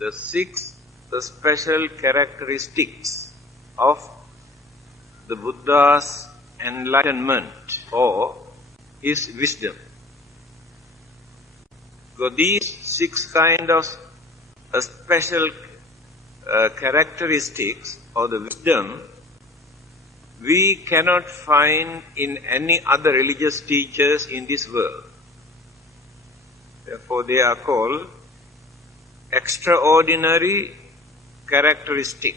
the 6 special characteristics of the Buddha's enlightenment or his wisdom. So these 6 kind of special characteristics or the wisdom we cannot find in any other religious teachers in this world. Therefore they are called extraordinary characteristic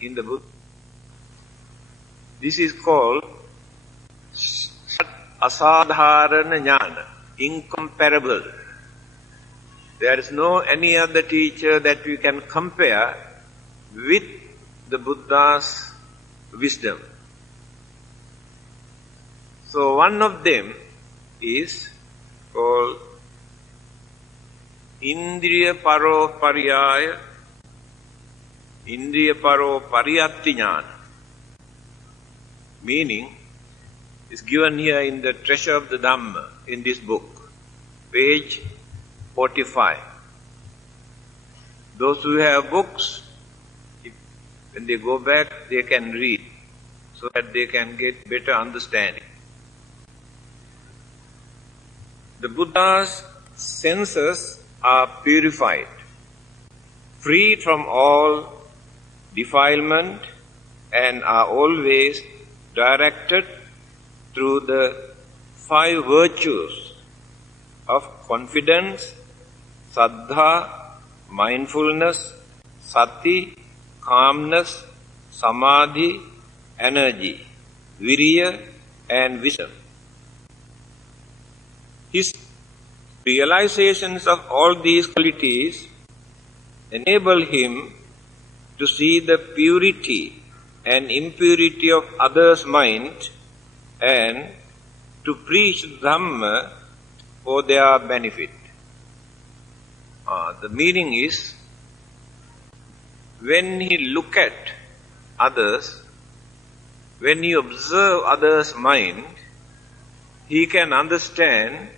in the Buddha. This is called asadharana jnana, incomparable. There is no any other teacher that we can compare with the Buddha's wisdom. So one of them is called Indriya Paro Pariyaya, Indriya Paro Pariyatti Jnana. Meaning is given here in the Treasure of the Dhamma in this book, page 45. Those who have books, when they go back, they can read so that they can get better understanding. The Buddha's senses are purified, free from all defilement, and are always directed through the 5 virtues of confidence, saddha, mindfulness, sati, calmness, samadhi, energy, viriya, and wisdom. His realizations of all these qualities enable him to see the purity and impurity of others' mind and to preach Dhamma for their benefit. The meaning is, when he look at others, when he observe others' mind, he can understand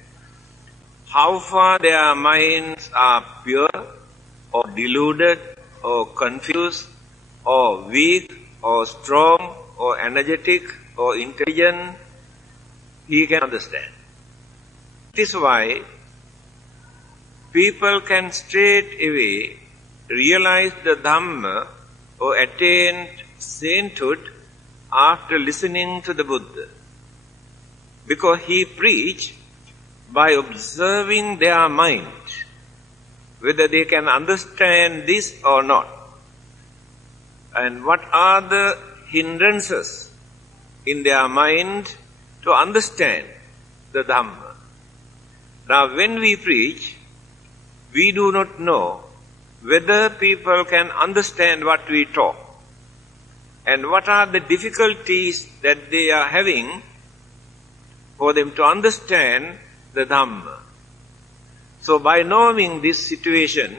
how far their minds are pure or deluded or confused or weak or strong or energetic or intelligent. He can understand. It is why people can straight away realize the Dhamma or attain sainthood after listening to the Buddha, because he preached by observing their mind, whether they can understand this or not, and what are the hindrances in their mind to understand the Dhamma. Now when we preach, we do not know whether people can understand what we talk and what are the difficulties that they are having for them to understand the Dhamma. So by knowing this situation,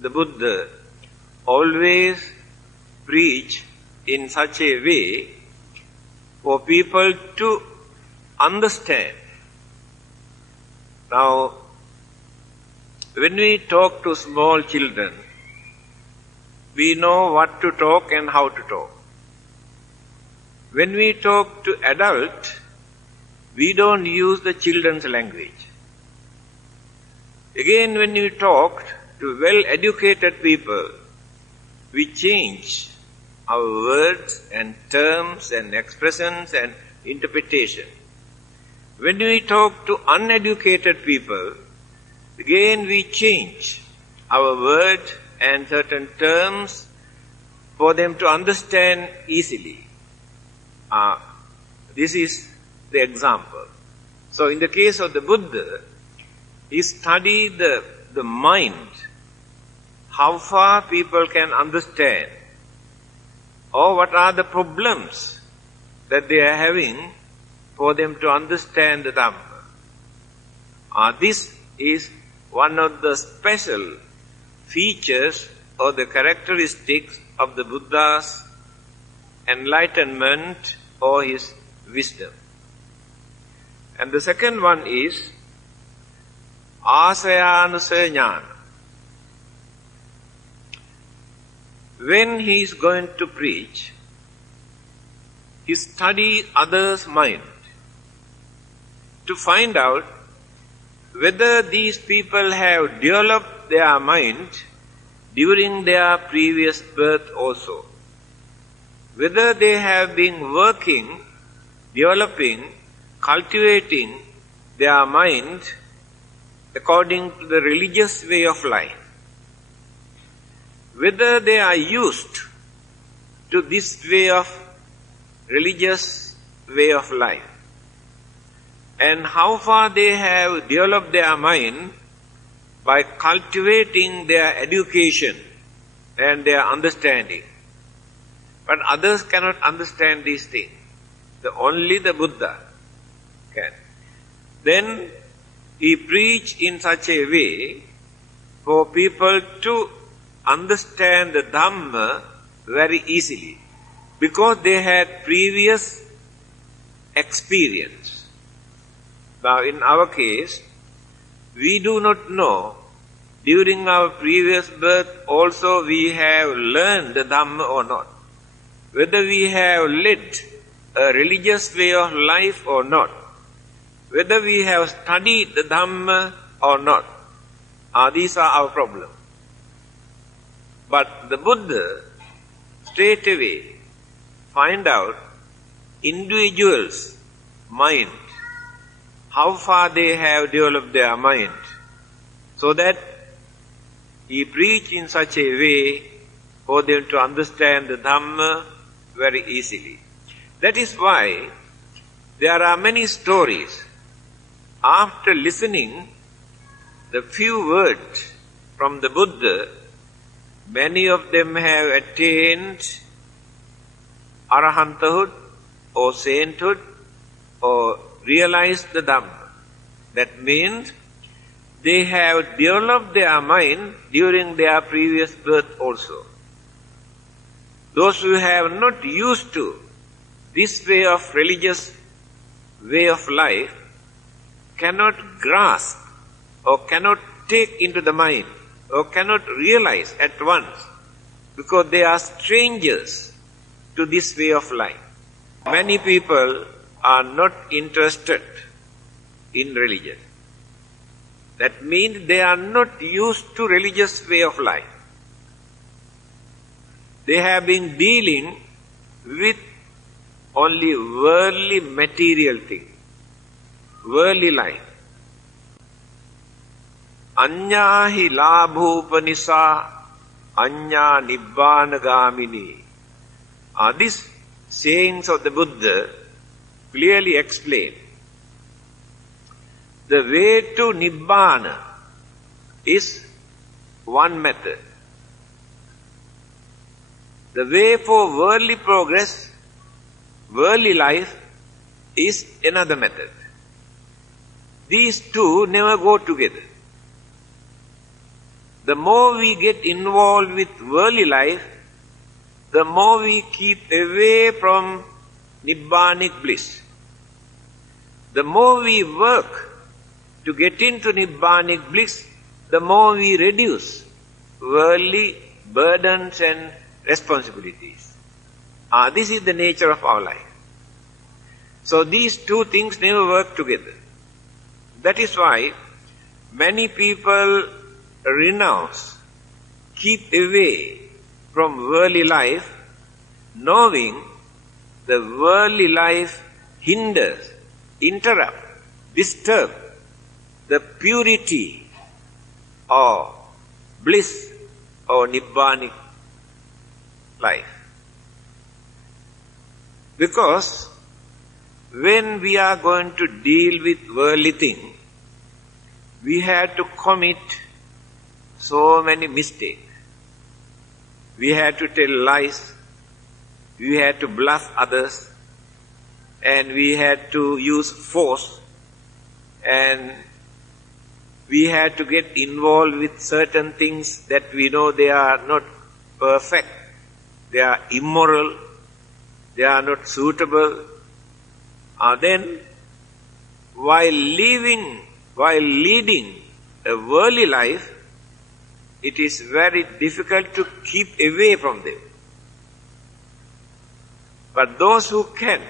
the Buddha always preach in such a way for people to understand. Now, when we talk to small children, we know what to talk and how to talk. When we talk to adults, we don't use the children's language. Again, when we talk to well-educated people, we change our words and terms and expressions and interpretation. When we talk to uneducated people, again we change our word and certain terms for them to understand easily. This is the example. So in the case of the Buddha, he studied the mind, how far people can understand, or what are the problems that they are having for them to understand the Dhamma. This is one of the special features or the characteristics of the Buddha's enlightenment or his wisdom. And the second one is Asayanusaya Jnana. when he is going to preach, he studies others' mind to find out whether these people have developed their mind during their previous birth also. Whether they have been working, developing, cultivating their mind according to the religious way of life. Whether they are used to this way of religious way of life. And how far they have developed their mind by cultivating their education and their understanding. But others cannot understand these things. Only the Buddha can. Then he preached in such a way for people to understand the Dhamma very easily, because they had previous experience. Now in our case, we do not know, during our previous birth also we have learned the Dhamma or not. Whether we have led a religious way of life or not. Whether we have studied the Dhamma or not. These are our problems. But the Buddha straight away find out individuals' mind, how far they have developed their mind, so that he preached in such a way for them to understand the Dhamma very easily. That is why there are many stories. After listening the few words from the Buddha, many of them have attained arahanthood or sainthood or realized the Dhamma. That means they have developed their mind during their previous birth also. Those who have not used to this way of religious way of life cannot grasp or cannot take into the mind or cannot realize at once, because they are strangers to this way of life. Many people are not interested in religion. That means they are not used to religious way of life. They have been dealing with only worldly material things, worldly life. Anyahi labhupanisa anya nibbanagamini. These sayings of the Buddha clearly explain the way to Nibbana is one method. The way for worldly progress, worldly life, is another method. These two never go together. The more we get involved with worldly life, the more we keep away from Nibbanic bliss. The more we work to get into Nibbanic bliss, the more we reduce worldly burdens and responsibilities. This is the nature of our life. So these two things never work together. That is why many people renounce, keep away from worldly life, knowing the worldly life hinders, interrupts, disturbs the purity or bliss or Nibbanic life. Because when we are going to deal with worldly things, we have to commit so many mistakes. We have to tell lies, we had to bluff others, and we had to use force, and we had to get involved with certain things that we know they are not perfect, they are immoral, they are not suitable. Then, while leading a worldly life, it is very difficult to keep away from them. But those who can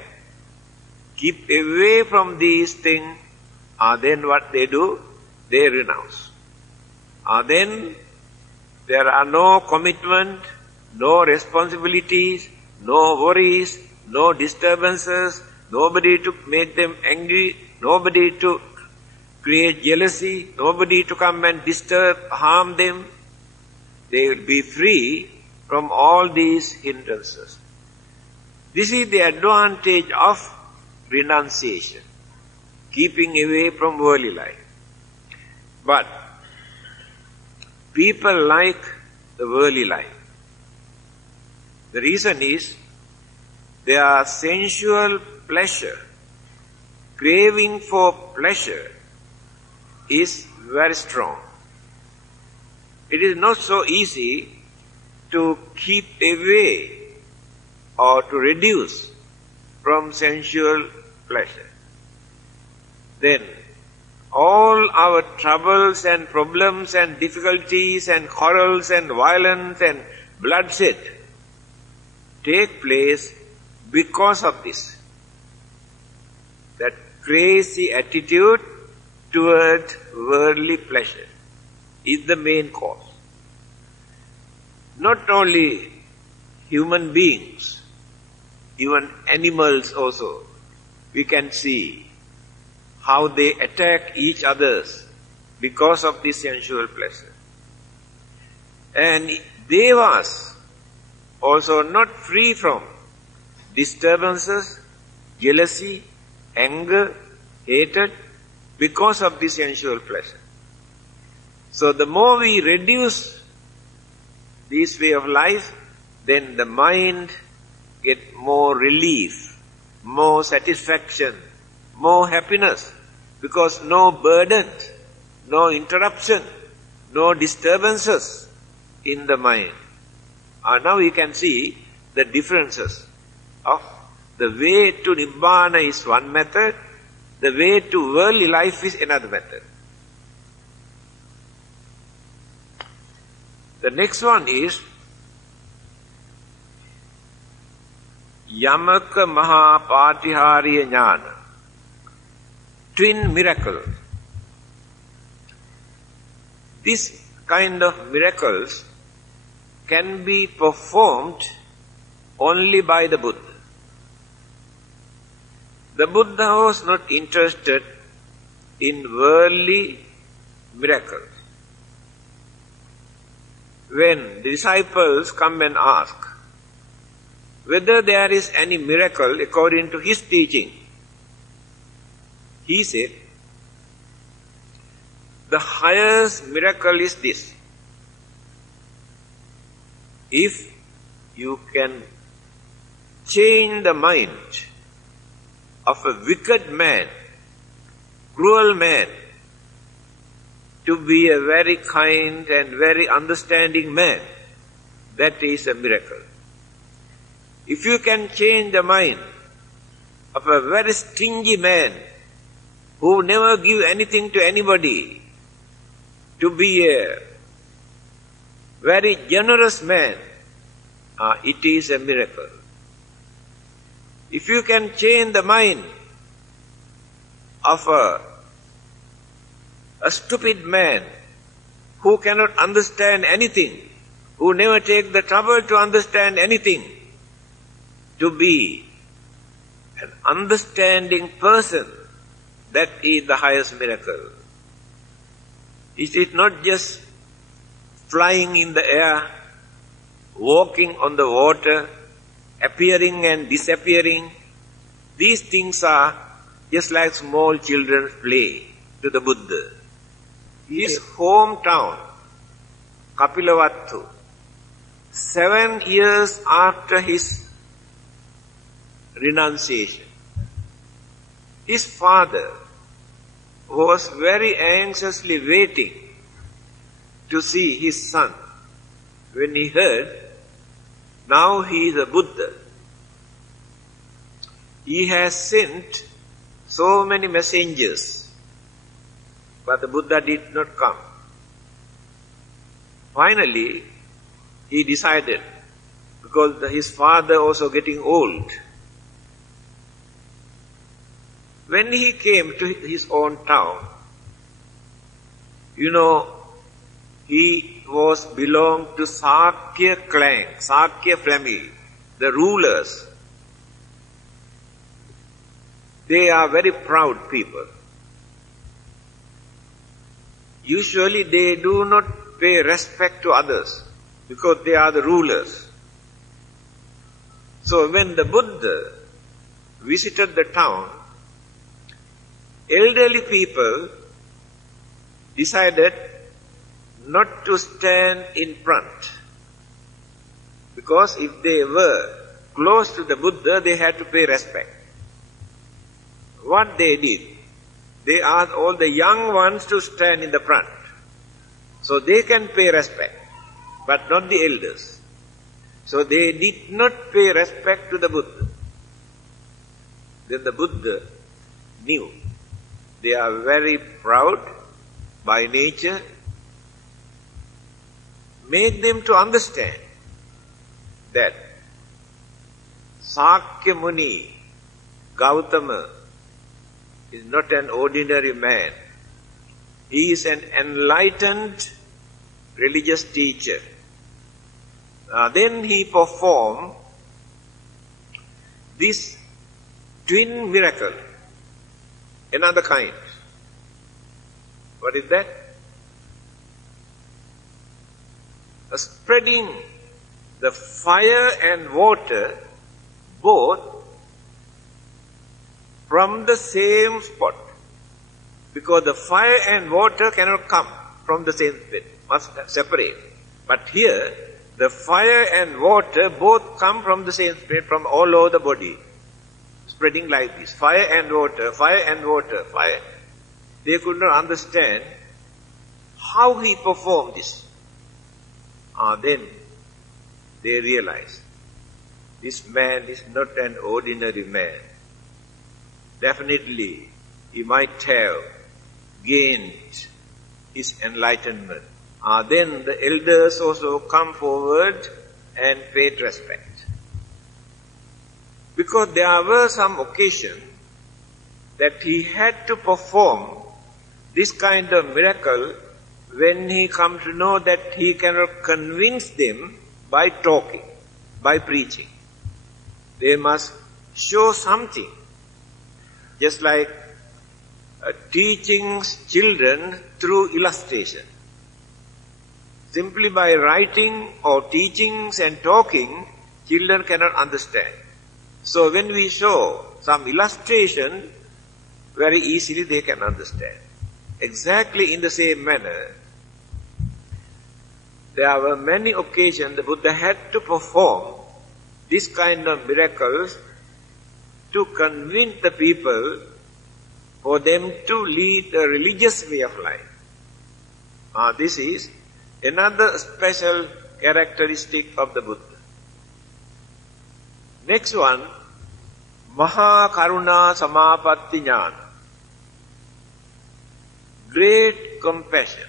keep away from these things, then what they do? They renounce. Then there are no commitment, no responsibilities, no worries, no disturbances, nobody to make them angry, nobody to create jealousy, nobody to come and disturb, harm them. They will be free from all these hindrances. This is the advantage of renunciation, keeping away from worldly life. But people like the worldly life. The reason is their sensual pleasure, craving for pleasure is very strong. It is not so easy to keep away or to reduce from sensual pleasure. Then all our troubles and problems and difficulties and quarrels and violence and bloodshed take place because of this. That crazy attitude toward worldly pleasure is the main cause. Not only human beings, even animals also, we can see how they attack each others because of this sensual pleasure. And devas also not free from disturbances, jealousy, anger, hatred because of this sensual pleasure. So the more we reduce this way of life, then the mind gets more relief, more satisfaction, more happiness, because no burden, no interruption, no disturbances in the mind. Now we can see the differences of the way to Nibbana is one method, the way to worldly life is another method. The next one is Yamaka Maha Patihariya Jnana, twin miracle. This kind of miracles can be performed only by the Buddha. The Buddha was not interested in worldly miracles. When the disciples come and ask whether there is any miracle according to his teaching, he said, the highest miracle is this. If you can change the mind of a wicked man, cruel man, to be a very kind and very understanding man, that is a miracle. If you can change the mind of a very stingy man who never give anything to anybody to be a very generous man, it is a miracle. If you can change the mind of a stupid man who cannot understand anything, who never take the trouble to understand anything, to be an understanding person, that is the highest miracle. It is not just flying in the air, walking on the water, appearing and disappearing. These things are just like small children's play to the Buddha. His hometown, Kapilavattu, 7 years after his renunciation, his father was very anxiously waiting to see his son. When he heard, now he is a Buddha, he has sent so many messengers, but the Buddha did not come. Finally, he decided, because his father also getting old. When he came to his own town, he belonged to Sakya clan, Sakya family, the rulers. They are very proud people. Usually they do not pay respect to others because they are the rulers. So when the Buddha visited the town, elderly people decided not to stand in front, because if they were close to the Buddha, they had to pay respect. What they did, they asked all the young ones to stand in the front, so they can pay respect, but not the elders. So they did not pay respect to the Buddha. Then the Buddha knew they are very proud by nature, made them to understand that Sakya Muni, Gautama, is not an ordinary man. He is an enlightened religious teacher. Then he performed this twin miracle, another kind. What is that? Spreading the fire and water both from the same spot, because the fire and water cannot come from the same spot, must separate. But here, the fire and water both come from the same spot, from all over the body, spreading like this, fire and water, fire and water, fire. They could not understand how he performed this. Then they realized, this man is not an ordinary man. Definitely, he might have gained his enlightenment. Then the elders also come forward and paid respect. Because there were some occasions that he had to perform this kind of miracle when he come to know that he cannot convince them by talking, by preaching. They must show something. Just like teaching children through illustration. Simply by writing or teachings and talking, children cannot understand. So when we show some illustration, very easily they can understand. Exactly in the same manner, there were many occasions the Buddha had to perform this kind of miracles to convince the people for them to lead a religious way of life. This is another special characteristic of the Buddha. Next one, Maha Karuna Samapatti Jnana. Great compassion.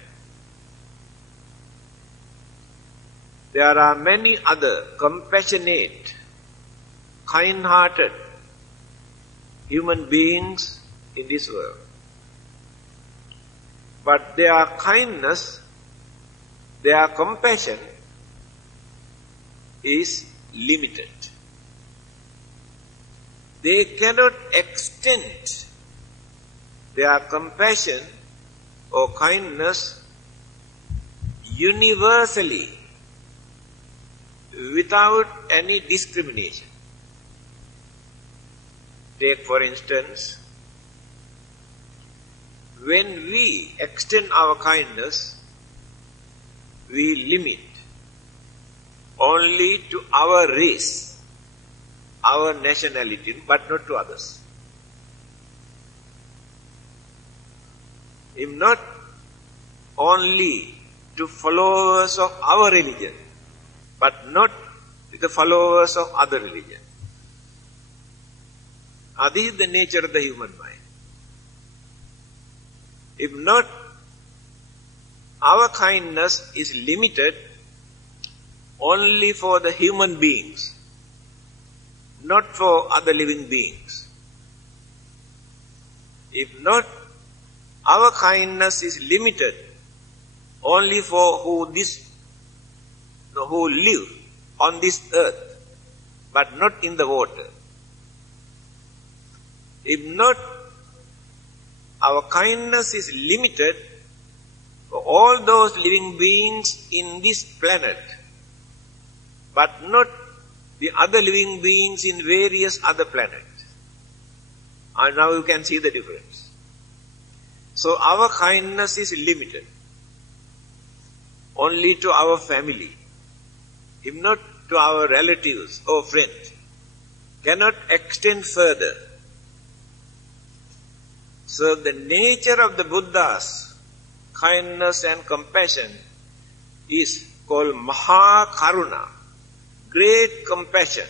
There are many other compassionate, kind-hearted human beings in this world. But their kindness, their compassion is limited. They cannot extend their compassion or kindness universally without any discrimination. Take for instance, when we extend our kindness, we limit only to our race, our nationality, but not to others. If not only to followers of our religion, but not to the followers of other religion. This is the nature of the human mind. If not our kindness is limited only for the human beings, not for other living beings. If not, our kindness is limited only for who live on this earth, but not in the water. If not, our kindness is limited for all those living beings in this planet, but not the other living beings in various other planets. And now you can see the difference. So our kindness is limited only to our family, if not to our relatives or friends, cannot extend further. So the nature of the Buddha's kindness and compassion is called Maha Karuna, great compassion,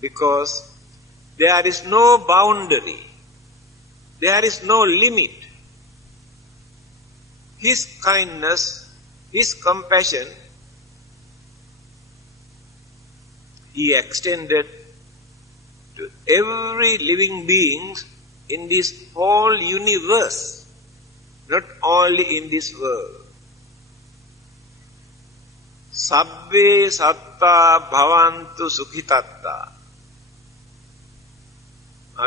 because there is no boundary, there is no limit. His kindness, His compassion, He extended to every living being in this whole universe, not only in this world. Sabbe satta bhavantu sukhitatta.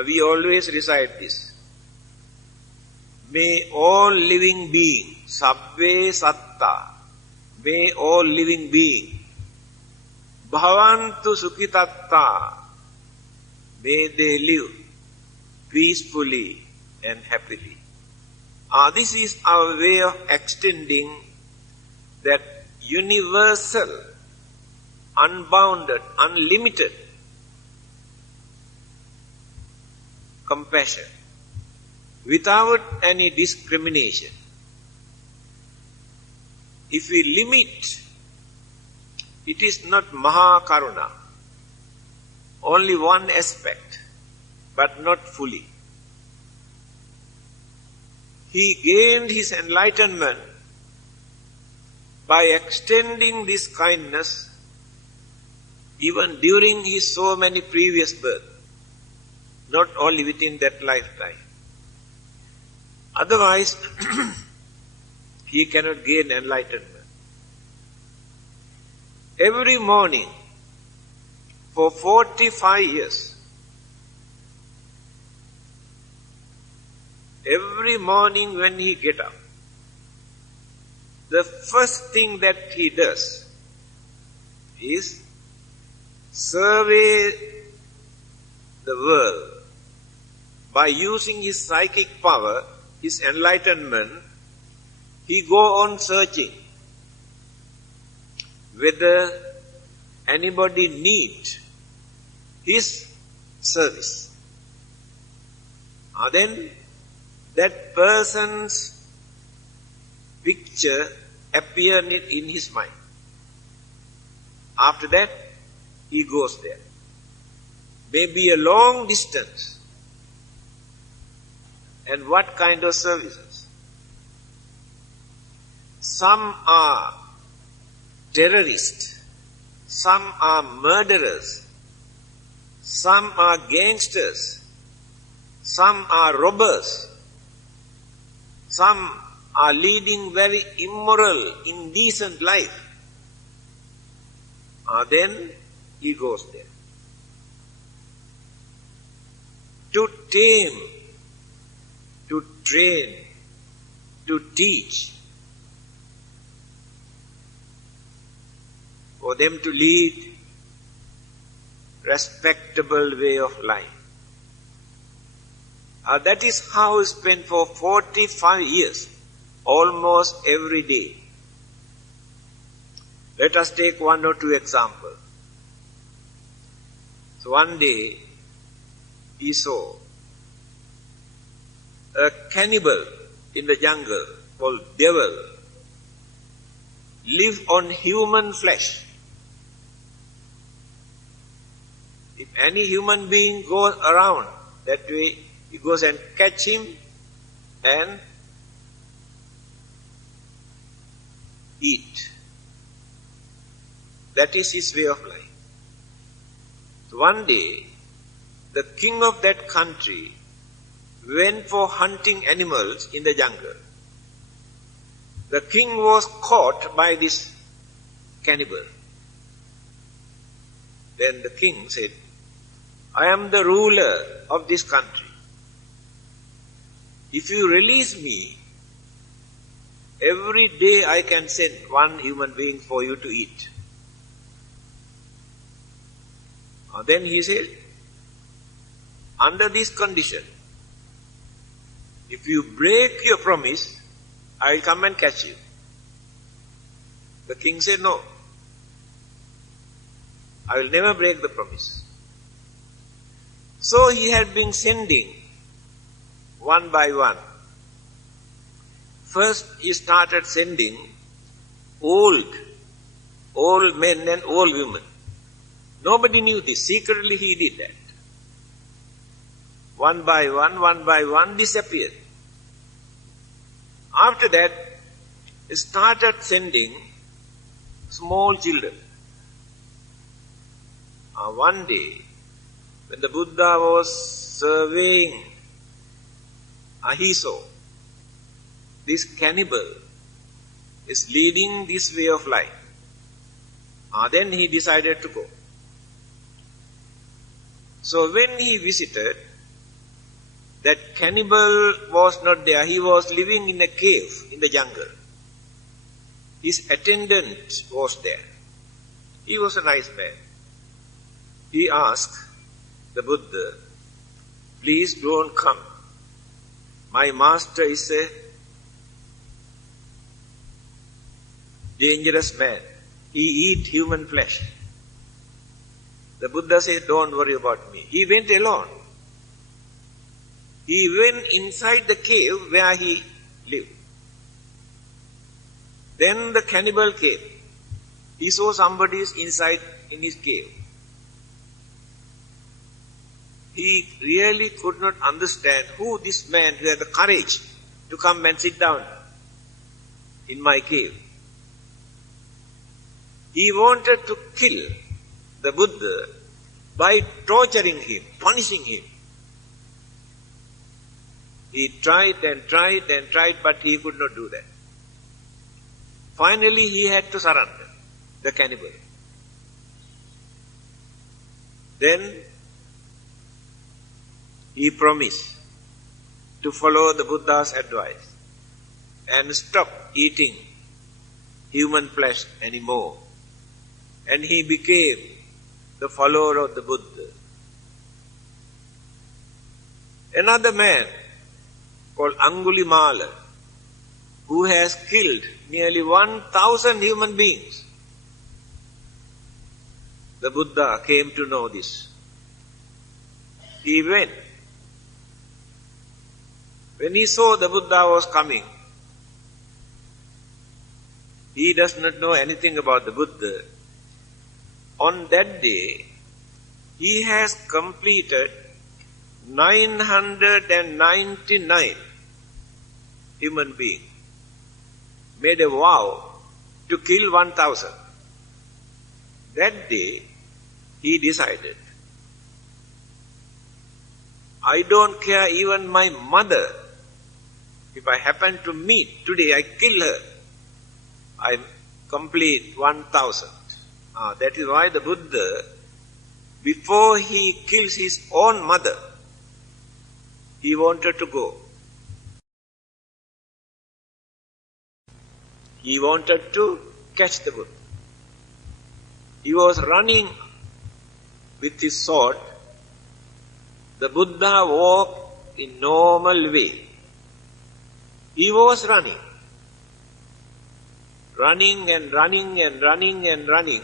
We always recite this. May all living beings, sabbe satta, may all living beings, bhavantu sukhitatta, may they live peacefully and happily. This is our way of extending that universal, unbounded, unlimited compassion without any discrimination. If we limit, it is not Maha Karuna, only one aspect, but not fully. He gained his enlightenment by extending this kindness even during his so many previous births, not only within that lifetime. Otherwise, he cannot gain enlightenment. Every morning, for 45 years, every morning when he gets up, the first thing that he does is survey the world by using his psychic power, his enlightenment. He go on searching whether anybody needs his service. Then that person's picture appears in his mind. After that, he goes there. Maybe a long distance. And what kind of services? Some are terrorists, some are murderers, some are gangsters, some are robbers, some are leading very immoral, indecent life. Then he goes there. To tame, to train, to teach, for them to lead respectable way of life. That is how he spent for 45 years, almost every day. Let us take one or two examples. So one day, he saw a cannibal in the jungle called devil live on human flesh. If any human being goes around that way, he goes and catch him and eat. That is his way of life. So one day, the king of that country went for hunting animals in the jungle. The king was caught by this cannibal. Then the king said, I am the ruler of this country. If you release me, every day I can send one human being for you to eat. Then he said, under this condition, if you break your promise, I will come and catch you. The king said, no, I will never break the promise. So he had been sending one by one. First he started sending old men and old women. Nobody knew this. Secretly he did that. One by one disappeared. After that, he started sending small children. One day, when the Buddha was surveying, he saw this cannibal is leading this way of life. Then he decided to go. So when he visited, that cannibal was not there. He was living in a cave in the jungle. His attendant was there. He was a nice man. He asked the Buddha, please don't come. My master is a dangerous man. He eats human flesh. The Buddha said, don't worry about me. He went alone. He went inside the cave where he lived. Then the cannibal came. He saw somebody is inside in his cave. He really could not understand who this man who had the courage to come and sit down in my cave. He wanted to kill the Buddha by torturing him, punishing him. He tried and tried and tried, but he could not do that. Finally, he had to surrender, the cannibal. Then he promised to follow the Buddha's advice and stop eating human flesh anymore. And he became the follower of the Buddha. Another man called Angulimala, who has killed nearly 1,000 human beings. The Buddha came to know this. He went. When he saw the Buddha was coming, he does not know anything about the Buddha. On that day, he has completed 999 human beings, made a vow to kill 1,000. That day, he decided, I don't care even my mother. If I happen to meet today, I kill her. I complete 1,000. That is why the Buddha, before he kills his own mother, he wanted to go. He wanted to catch the Buddha. He was running with his sword. The Buddha walked in normal way. He was running and running and running and running,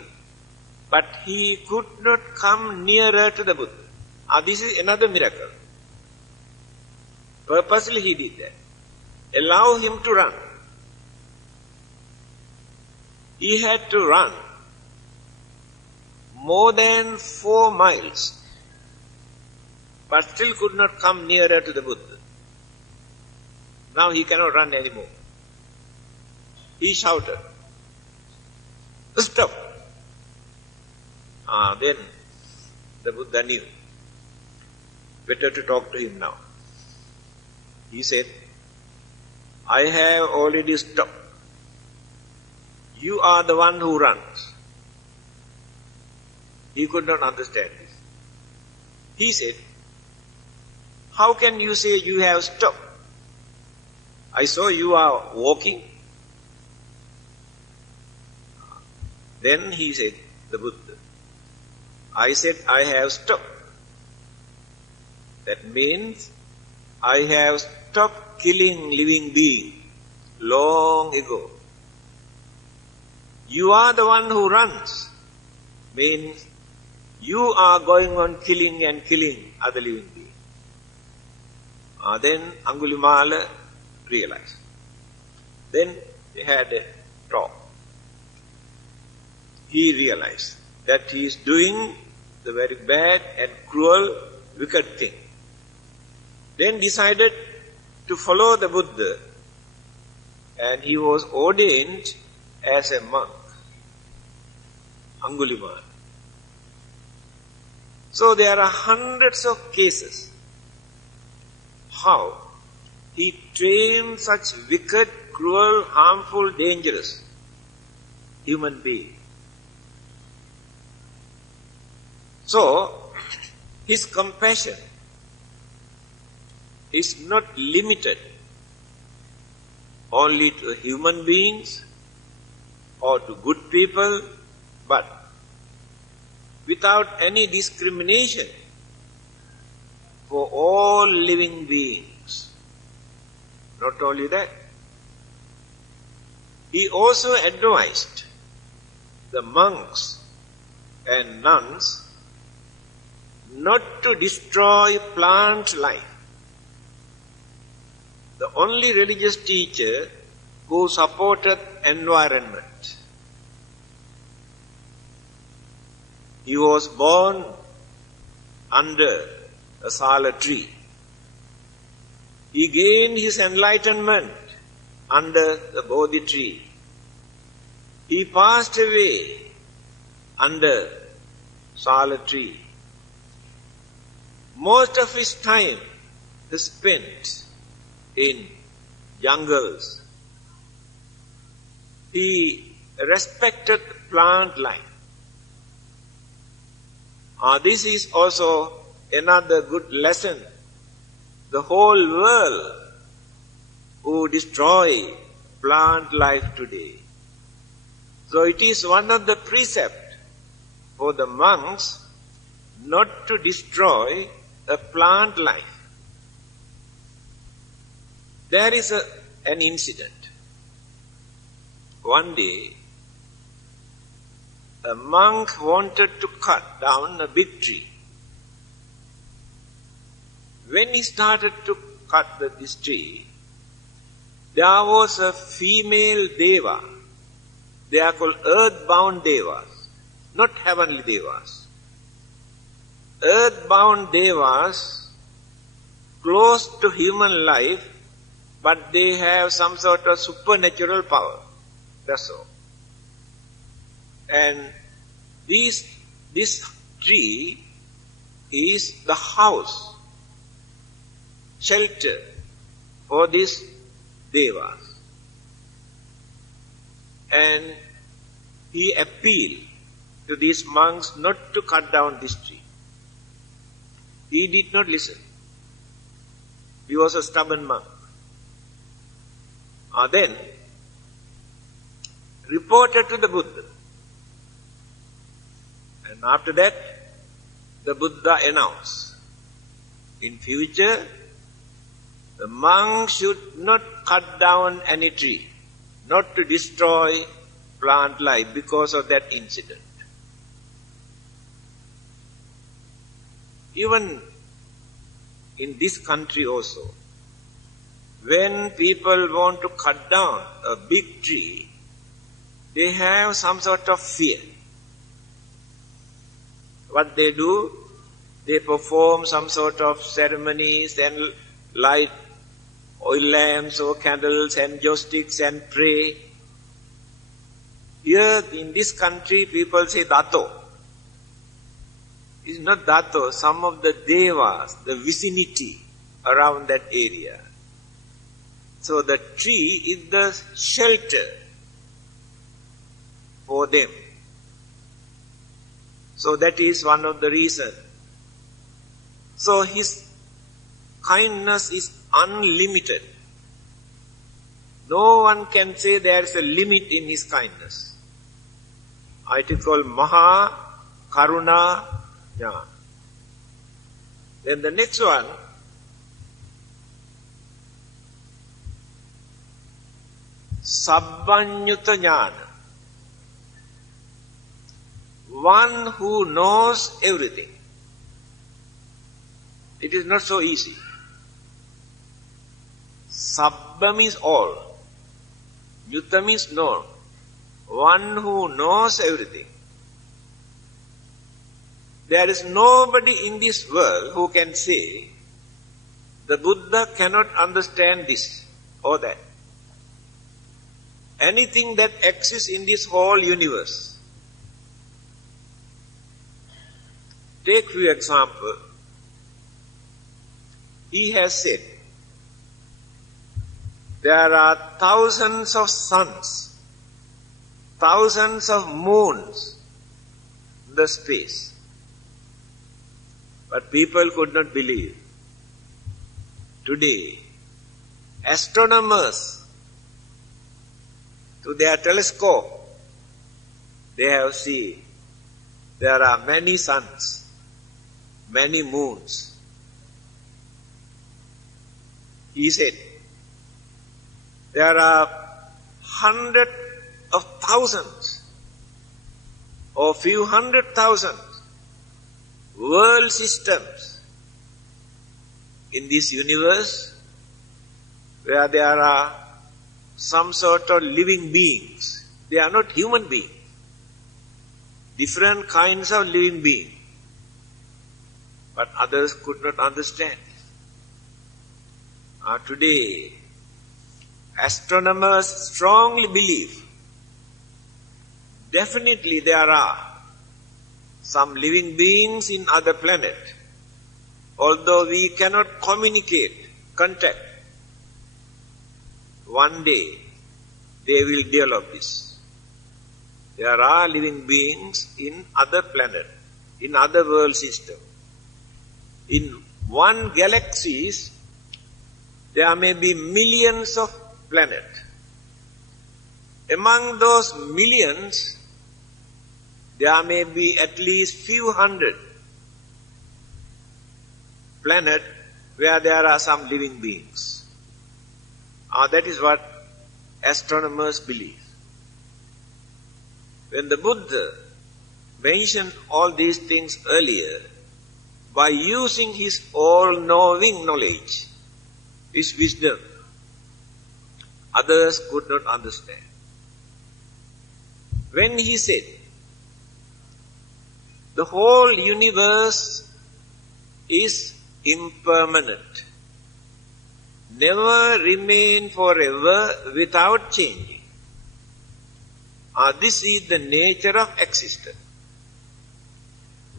but he could not come nearer to the Buddha. This is another miracle. Purposely he did that. Allow him to run. He had to run more than 4 miles, but still could not come nearer to the Buddha. Now he cannot run anymore. He shouted, Stop. Then the Buddha knew. Better to talk to him now. He said, I have already stopped. You are the one who runs. He could not understand this. He said, how can you say you have stopped? I saw you are walking. Then he said, the Buddha, I said I have stopped. That means I have stopped killing living beings long ago. You are the one who runs. Means you are going on killing and killing other living beings. Then Angulimala realized. Then they had a talk. He realized that he is doing the very bad and cruel, wicked thing. Then decided to follow the Buddha, and he was ordained as a monk, Angulimala. So there are hundreds of cases how he trained such wicked, cruel, harmful, dangerous human beings. So, his compassion is not limited only to human beings or to good people, but without any discrimination for all living beings. Not only that, he also advised the monks and nuns not to destroy plant life. The only religious teacher who supported environment. He was born under a sala tree. He gained his enlightenment under the Bodhi tree. He passed away under sala tree. Most of his time is spent in jungles. He respected plant life. This is also another good lesson. The whole world who destroy plant life today. So it is one of the precepts for the monks not to destroy a plant life. There is an incident. One day, a monk wanted to cut down a big tree. When he started to cut this tree, there was a female deva. They are called earthbound devas, not heavenly devas. Earthbound devas, close to human life, but they have some sort of supernatural power. That's all. And this tree is the house, shelter for these devas. And he appealed to these monks not to cut down this tree. He did not listen. He was a stubborn monk. Then reported to the Buddha. And after that, the Buddha announced, in future, the monk should not cut down any tree, not to destroy plant life because of that incident. Even in this country also, when people want to cut down a big tree, they have some sort of fear. What they do, they perform some sort of ceremonies and light oil lamps or candles and joss sticks and pray. Here in this country, people say Dato. It's not Dato, some of the Devas, the vicinity around that area. So the tree is the shelter for them. So that is one of the reasons. So his kindness is unlimited. No one can say there is a limit in his kindness. It is called Maha Karuna Jnana. Then the next one, Sabbanyuta Jnana. One who knows everything. It is not so easy. Sabba means all. Yuta means know. One who knows everything. There is nobody in this world who can say, the Buddha cannot understand this or that. Anything that exists in this whole universe. Take for example, he has said, there are thousands of suns, thousands of moons in the space. But people could not believe. Today, astronomers, to their telescope, they have seen there are many suns, many moons. He said, there are hundreds of thousands or few 100,000 world systems in this universe where there are some sort of living beings. They are not human beings. Different kinds of living beings. But others could not understand. Today, astronomers strongly believe definitely there are some living beings in other planets. Although we cannot communicate, contact, one day they will develop this. There are living beings in other planets, in other world systems. In one galaxy, there may be millions of planets. Among those millions, there may be at least few hundred planets where there are some living beings. That is what astronomers believe. When the Buddha mentioned all these things earlier, by using his all-knowing knowledge, his wisdom, others could not understand. When he said, the whole universe is impermanent, never remain forever without changing. This is the nature of existence.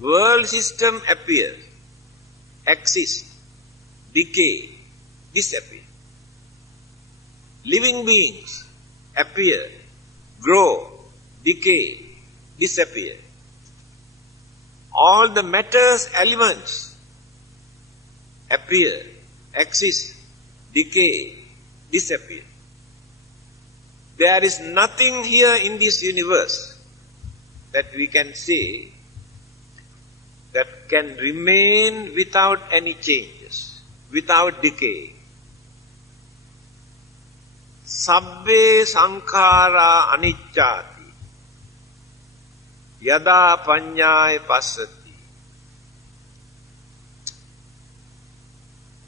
World system appear, exist, decay, disappear. Living beings appear, grow, decay, disappear. All the matters, elements appear, exist, decay, disappear. There is nothing here in this universe that we can say that can remain without any changes, without decay. Sabbe sankhara anicchati yada panyaya passati.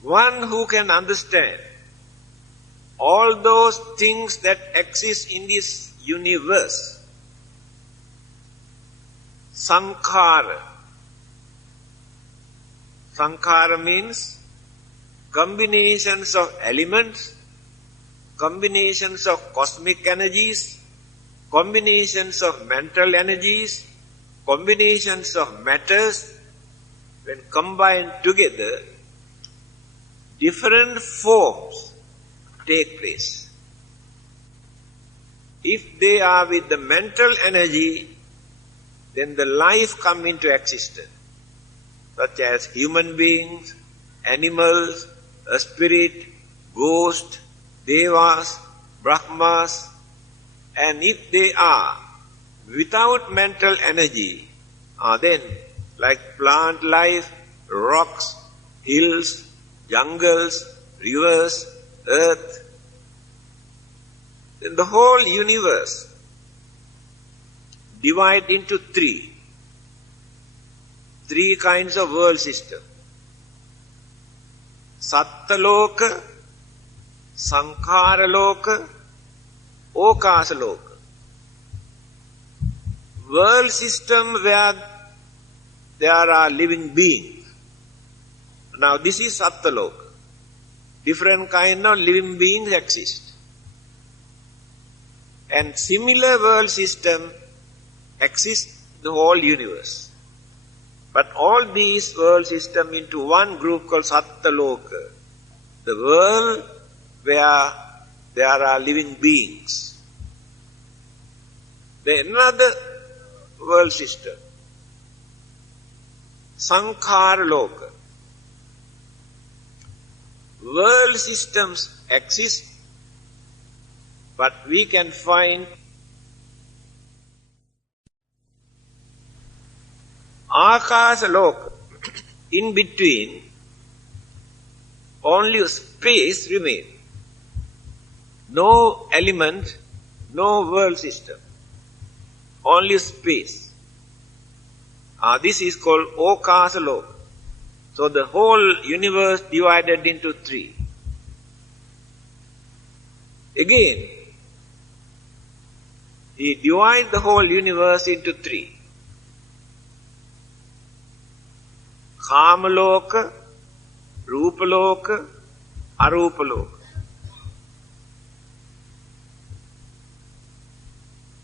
One who can understand all those things that exist in this universe, sankhara. Sankhara means combinations of elements, combinations of cosmic energies, combinations of mental energies, combinations of matters, when combined together, different forms take place. If they are with the mental energy, then the life come into existence, such as human beings, animals, a spirit, ghost, devas, brahmas. And if they are without mental energy, then like plant life, rocks, hills, jungles, rivers, earth, then the whole universe divided into three kinds of world system. Sattaloka, Sankharaloka, Okasaloka. World system where there are living beings. Now this is Sattaloka. Different kind of living beings exist. And similar world system exists in the whole universe. But all these world systems into one group called Sattaloka, the world where there are living beings. Then another world system, Sankharaloka. World systems exist, but we can find Akasaloka. In between, only space remains. No element, no world system. Only space. This is called Okasaloka. So the whole universe divided into three. Again, he divides the whole universe into three. Kamaloka, Rupaloka, Arupaloka.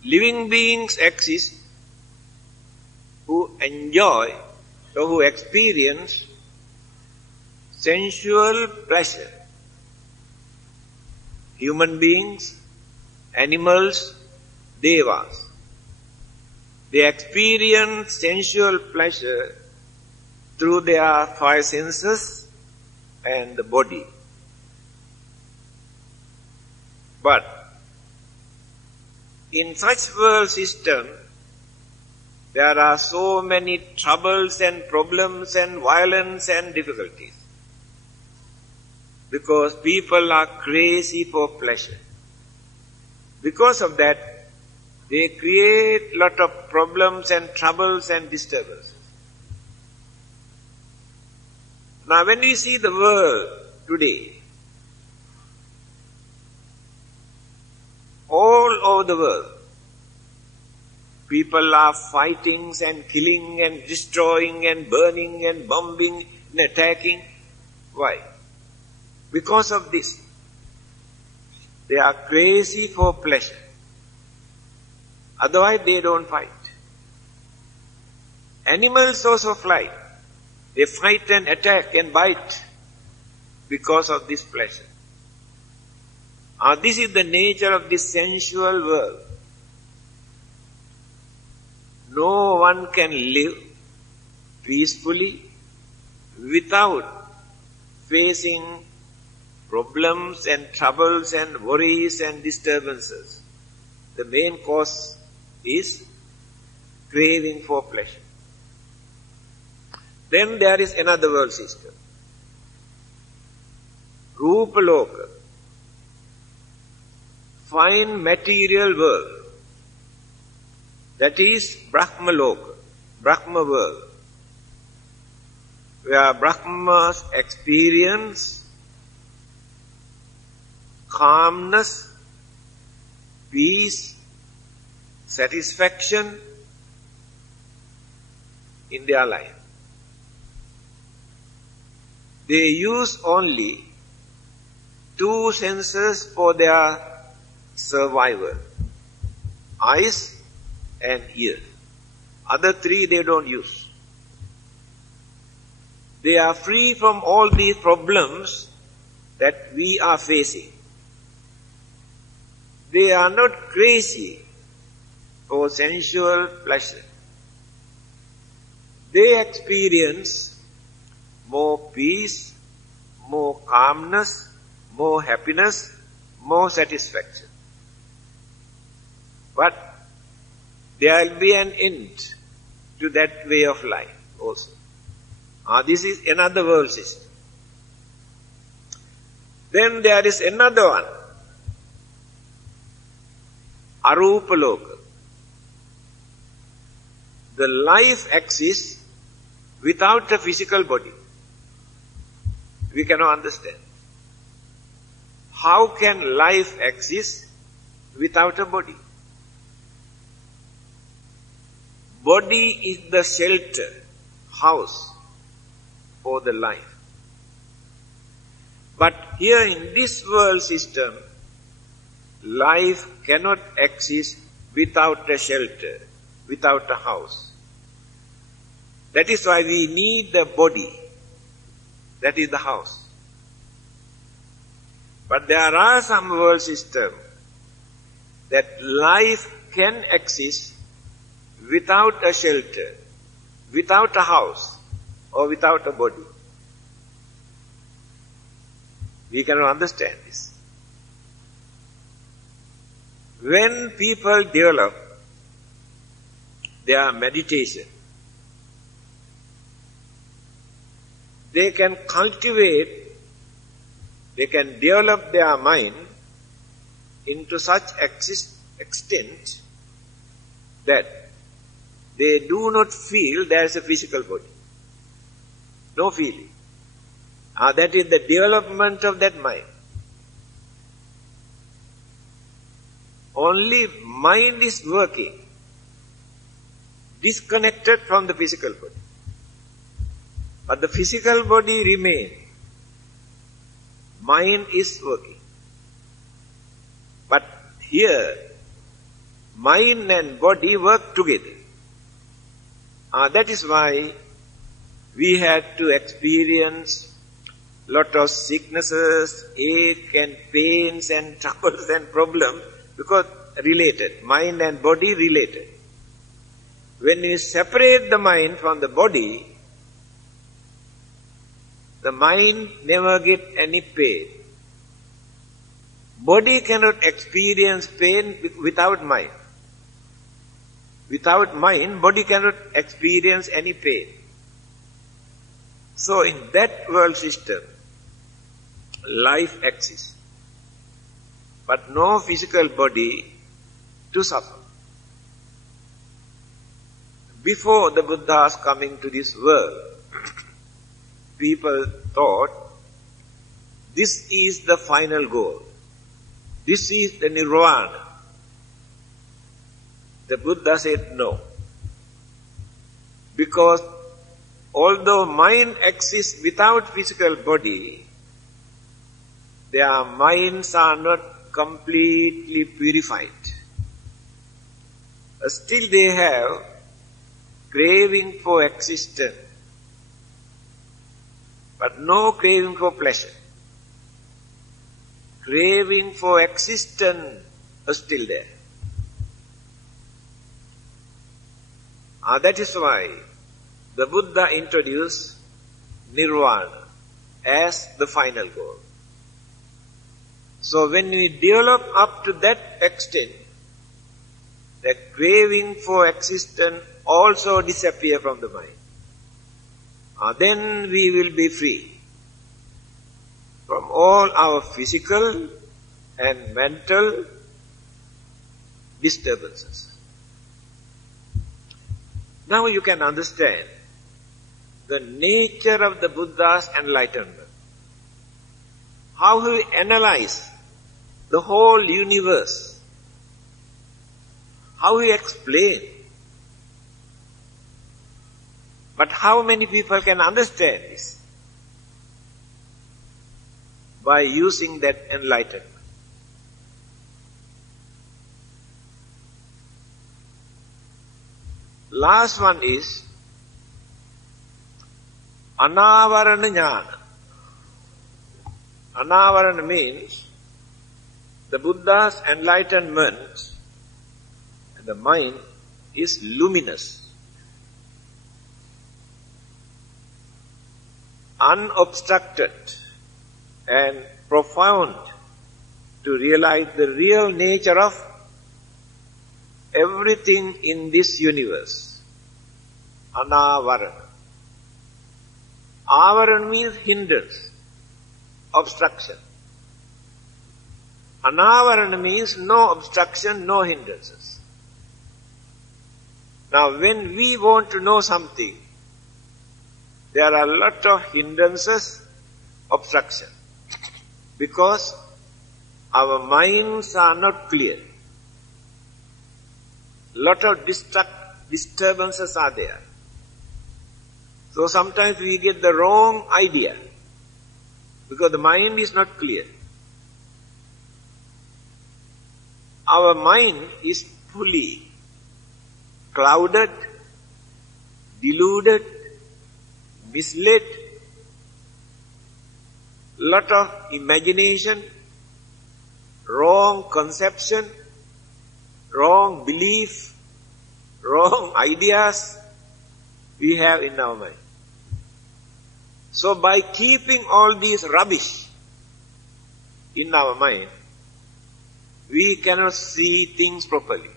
Living beings exist who enjoy or who experience sensual pleasure. Human beings, animals, devas. They experience sensual pleasure through their five senses and the body. But in such world system, there are so many troubles and problems and violence and difficulties. Because people are crazy for pleasure. Because of that, they create a lot of problems and troubles and disturbances. Now when we see the world today, all over the world, people are fighting and killing and destroying and burning and bombing and attacking. Why? Because of this. They are crazy for pleasure. Otherwise they don't fight. Animals also fight. They fight and attack and bite because of this pleasure. This is the nature of this sensual world. No one can live peacefully without facing problems and troubles and worries and disturbances. The main cause is craving for pleasure. Then there is another world system. Rupaloka. Fine material world. That is Brahmaloka, Brahma world. Where Brahmas experience calmness, peace, satisfaction in their life. They use only two senses for their survival. eyes and ears. Other three they don't use. They are free from all these problems that we are facing. They are not crazy for sensual pleasure. They experience more peace, more calmness, more happiness, more satisfaction. But there will be an end to that way of life also. This is another world system. Then there is another one, Arupa Loka. The life exists without a physical body. We cannot understand. How can life exist without a body? Body is the shelter, house for the life. But here in this world system, life cannot exist without a shelter, without a house. That is why we need the body. That is the house. But there are some world systems that life can exist without a shelter, without a house, or without a body. We cannot understand this. When people develop their meditation, they can cultivate, they can develop their mind into such extent that they do not feel there is a physical body. No feeling. That is the development of that mind. Only mind is working, disconnected from the physical body. But the physical body remains. Mind is working. But here, mind and body work together. That is why we had to experience lot of sicknesses, ache and pains and troubles and problems because related. Mind and body related. When we separate the mind from the body, the mind never get any pain. Body cannot experience pain without mind. Without mind, body cannot experience any pain. So in that world system, life exists. But no physical body to suffer. Before the Buddha's coming to this world, people thought this is the final goal. This is the nirvana. The Buddha said no. Because although mind exists without physical body, their minds are not completely purified. Still they have craving for existence, but no craving for pleasure. Craving for existence is still there. That is why the Buddha introduced nirvana as the final goal. So when we develop up to that extent, the craving for existence also disappear from the mind. Then we will be free from all our physical and mental disturbances. Now you can understand the nature of the Buddha's enlightenment. How he analyzed the whole universe. How he explained. But how many people can understand this? By using that enlightenment. last one is anavarana jnana. Anavarana means the Buddha's enlightenment and the mind is luminous, unobstructed and profound to realize the real nature of everything in this universe. Anavarana. Avarana means hindrance, obstruction. Anavarana means no obstruction, no hindrances. Now when we want to know something, there are a lot of hindrances, obstruction, because our minds are not clear. Lot of disturbances are there. So sometimes we get the wrong idea because the mind is not clear. Our mind is fully clouded, deluded, misled, lot of imagination, wrong conception, wrong belief, wrong ideas we have in our mind. So by keeping all these rubbish in our mind, we cannot see things properly.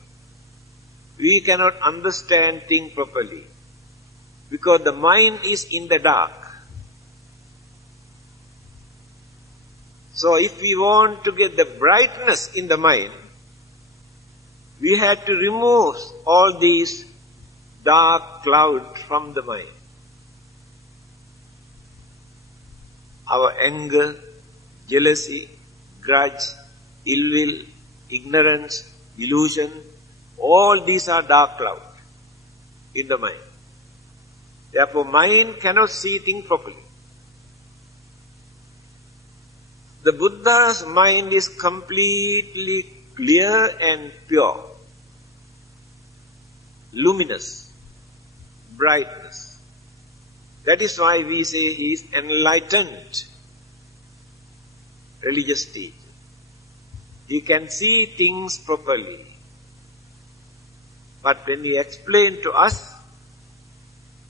We cannot understand things properly. Because the mind is in the dark. So if we want to get the brightness in the mind, we have to remove all these dark clouds from the mind. Our anger, jealousy, grudge, ill will, ignorance, illusion, all these are dark clouds in the mind. Therefore, mind cannot see things properly. The Buddha's mind is completely clear and pure, luminous, brightness. That is why we say he is enlightened, religious teacher. He can see things properly. But when he explains to us,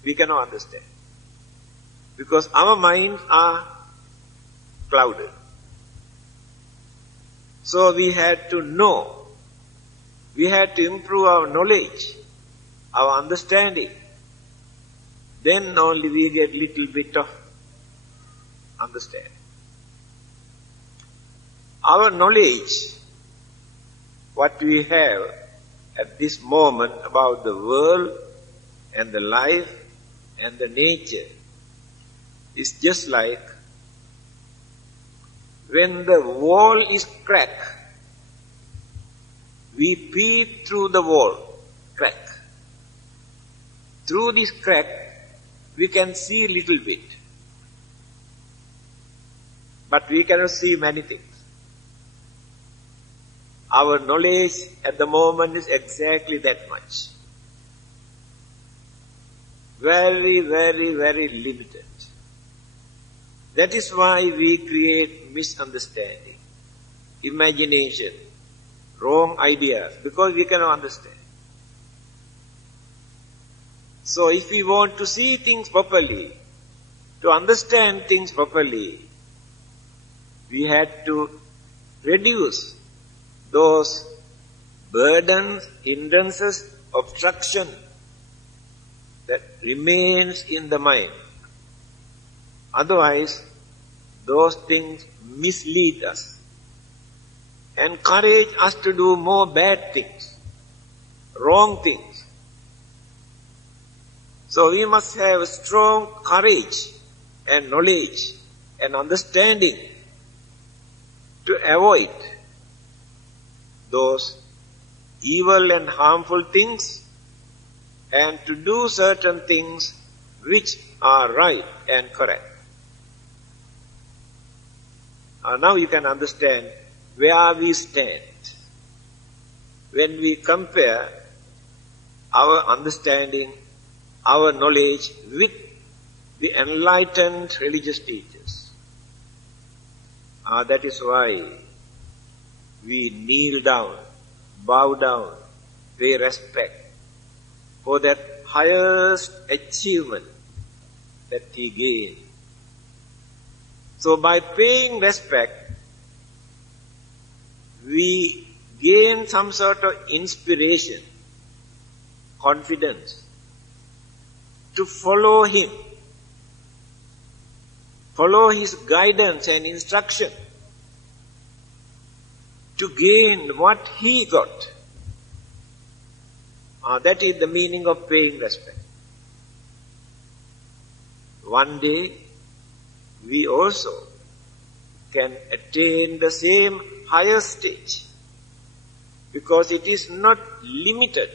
we cannot understand. Because our minds are clouded. So we had to know, we had to improve our knowledge, our understanding. Then only we get little bit of understanding. Our knowledge, what we have at this moment about the world and the life and the nature, is just like when the wall is cracked, we peep through the wall crack. Through this crack, we can see little bit. But we cannot see many things. Our knowledge at the moment is exactly that much. Very, very, very limited. That is why we create misunderstanding, imagination, wrong ideas, because we cannot understand. So if we want to see things properly, to understand things properly, we had to reduce those burdens, hindrances, obstruction that remains in the mind. Otherwise, those things mislead us, encourage us to do more bad things, wrong things. So we must have strong courage and knowledge and understanding to avoid those evil and harmful things and to do certain things which are right and correct. Now you can understand where we stand when we compare our understanding, our knowledge with the enlightened religious teachers. That is why we kneel down, bow down, pay respect for that highest achievement that he gained. So by paying respect, we gain some sort of inspiration, confidence to follow him, follow his guidance and instruction, to gain what he got. That is the meaning of paying respect. One day, we also can attain the same higher stage, because it is not limited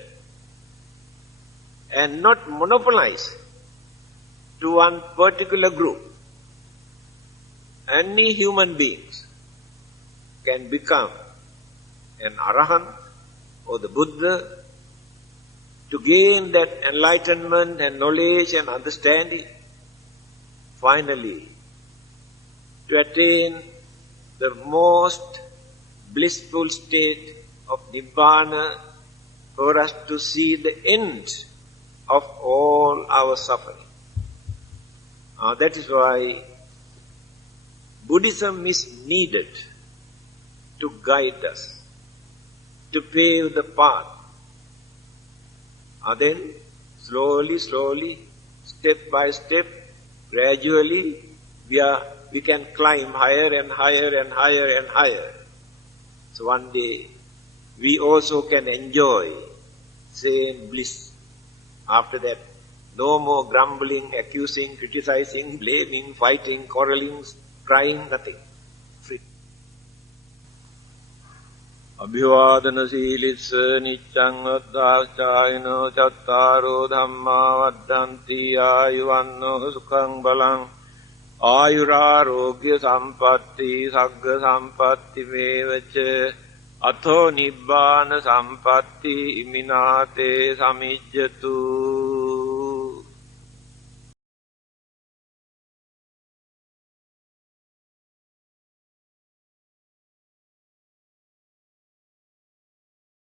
and not monopolized to one particular group. Any human beings can become an arahant or the Buddha, to gain that enlightenment and knowledge and understanding. Finally, to attain the most blissful state of Nibbana, for us to see the end of all our suffering. That is why Buddhism is needed to guide us, to pave the path. Then, slowly, step by step, gradually, we can climb higher and higher and higher and higher. So one day, we also can enjoy same bliss. After that, no more grumbling, accusing, criticizing, blaming, fighting, quarreling, crying, nothing. Free. Abhivadana silissa niccang vaddhācāyino cattaro dhamma vaddhanti āyuvanno sukhang balang āyurārogya sampatti sagga sampatti mevaca atho nibbāna sampatti imināte samijjatu.